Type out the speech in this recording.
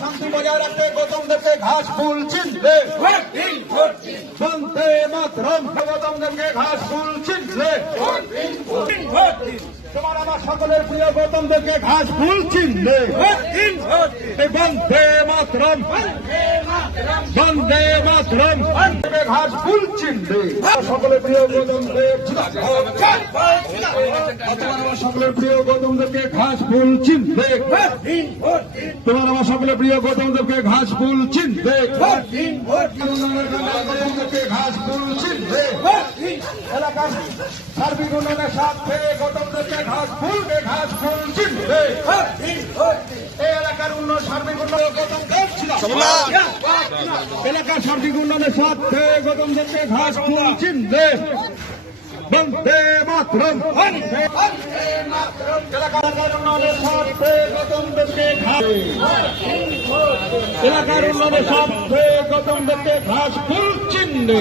শান্তি বজায় রাখতে গৌতমদেবকে ঘাস ফুল চিনতে বন্দে মাতরম। গৌতমদেবকে ঘাস ফুল চিনতে তোমার আমার সকলের প্রিয় গৌতমদেবকে ঘাস ফুল চিনতে বন্দে মাতরম বন্দে মাতরম। ঘাস ফুল চিনতে সকলের প্রিয় গৌতমদেব সকলের প্রিয় গৌতমদেবকে ঘাস ফুল চিনতে তোমার আমার সকলের প্রিয় গৌতমদেবকে ঘাস ফুল চিনতে গৌতমদেবকে ঘাস ফুল চিনতে এলাকার সার্বিক উন্নয়নের স্বার্থে গৌতমদেবকে ঘাস ফুল চিনতে এই এলাকার উন্নয়ন সার্বিক উন্নয়ন গৌতমদেব ছিল এলাকার সার্বিক উন্নয়নের স্বার্থে গৌতমদেবকে ঘাস ফুল চিনতে বন্দে মাতরম এলাকার উন্নয়নের স্বার্থে গৌতমদেবকে এলাকার উন্নয়নের স্বার্থে গৌতমদেবকে ঘাস ফুল চিনতে